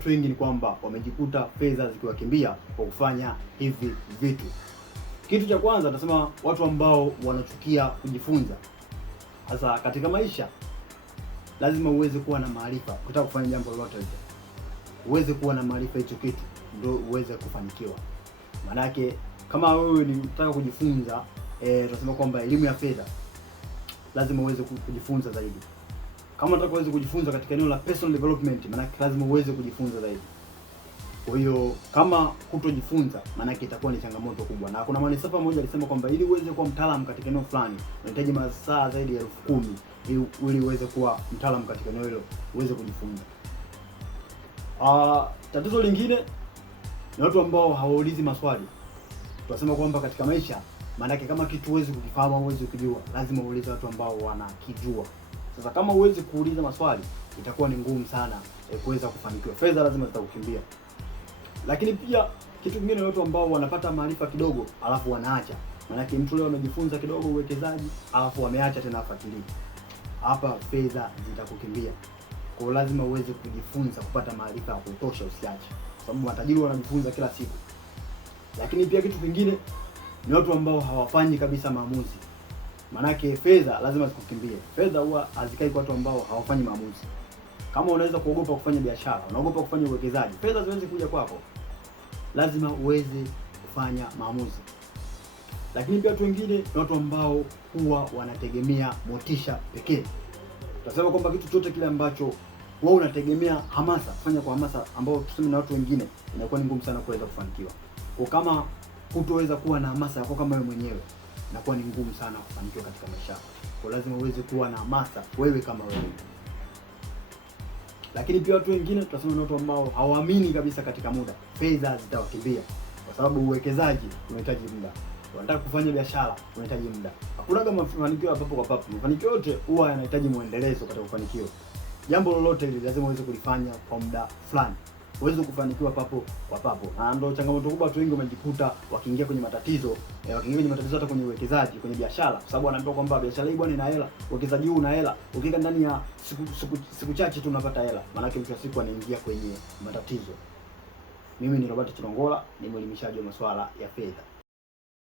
watu wengi ni kwamba wamejikuta fedha zikiwakimbia kwa kufanya hivi vitu. Kitu cha kwanza nasema watu ambao wanachukia kujifunza. Sasa katika maisha lazima uweze kuwa na maarifa. Ukitaka kufanya jambo lolote hilo, uweze kuwa na maarifa, hicho kitu ndio uweze kufanikiwa. Maana yake kama wewe ni unataka kujifunza, tunasema kwamba elimu ya fedha, lazima uweze kujifunza zaidi. Kama unataka uweze kujifunza katika eneo la personal development, maana yake lazima uweze kujifunza zaidi. Kwa hiyo kama kutojifunza, maana yake itakuwa ni changamoto kubwa. Na kuna mwanasafa mmoja alisema kwamba ili uweze kuwa mtaalamu katika eneo fulani, unahitaji masaa zaidi ya 10,000 ili uweze kuwa mtaalamu katika eneo hilo, uweze kujifunza. Tatizo lingine ni watu ambao hawaulizi maswali. Tunasema kwamba katika maisha, maana yake kama kitu huwezi kukifahamu au huwezi kujua, lazima uulize watu ambao wanakijua. Sasa kama huwezi kuuliza maswali, itakuwa ni ngumu sana kuweza kufanikiwa. Fedha lazima zitakukimbia. Lakini pia kitu kingine ni watu ambao wanapata maarifa kidogo alafu wanaacha. Maana yake mtu leo amejifunza kidogo uwekezaji alafu wameacha tena afuatilie. Hapa fedha zitakukimbia. Kwa hiyo lazima uweze kujifunza, kupata maarifa ya kutosha, usiache. Kwa sababu matajiri wanajifunza kila siku. Lakini pia kitu kingine ni watu ambao hawafanyi kabisa maamuzi. Manake fedha lazima zikukimbie. Fedha huwa hazikai kwa watu ambao hawafanyi maamuzi. Kama unaweza kuogopa kufanya biashara, unaogopa kufanya uwekezaji, fedha ziweze kuja kwako. Lazima uweze kufanya maamuzi. Lakini pia watu wengine ni watu ambao huwa wanategemea motisha pekee. Tunasema kwamba kitu chote kile ambacho wewe unategemea hamasa, kufanya kwa hamasa ambao tuseme na watu wengine, inakuwa ni ngumu sana kuweza kufanikiwa. Kwa kama hutoweza kuwa na hamasa yako kama wewe mwenyewe, inakuwa ni ngumu sana kufanikiwa katika maisha yako. Kwa lazima uweze kuwa na hamasa wewe kama wewe. Lakini pia watu wengine tunasema ni watu ambao hawaamini kabisa katika muda. Fedha zitawakimbia kwa sababu uwekezaji unahitaji muda. Unataka kufanya biashara unahitaji muda. Hakuna kama mafanikio hapo kwa papo. Mafanikio yote huwa yanahitaji muendelezo katika kufanikiwa. Jambo lolote hili lazima uweze kulifanya kwa muda fulani. Uweze kufanikiwa papo kwa papo. Na ndio changamoto kubwa, watu wengi wamejikuta wakiingia kwenye matatizo, hata kwenye uwekezaji, kwenye biashara, kwa sababu wanaambiwa kwamba biashara hii bwana ina hela, uwekezaji huu una hela, ukiweka ndani ya siku chache tu unapata hela. Maana yake mtu wa siku anaingia kwenye matatizo. Mimi ni Robert Chilongola, ni mwelimishaji wa masuala ya fedha.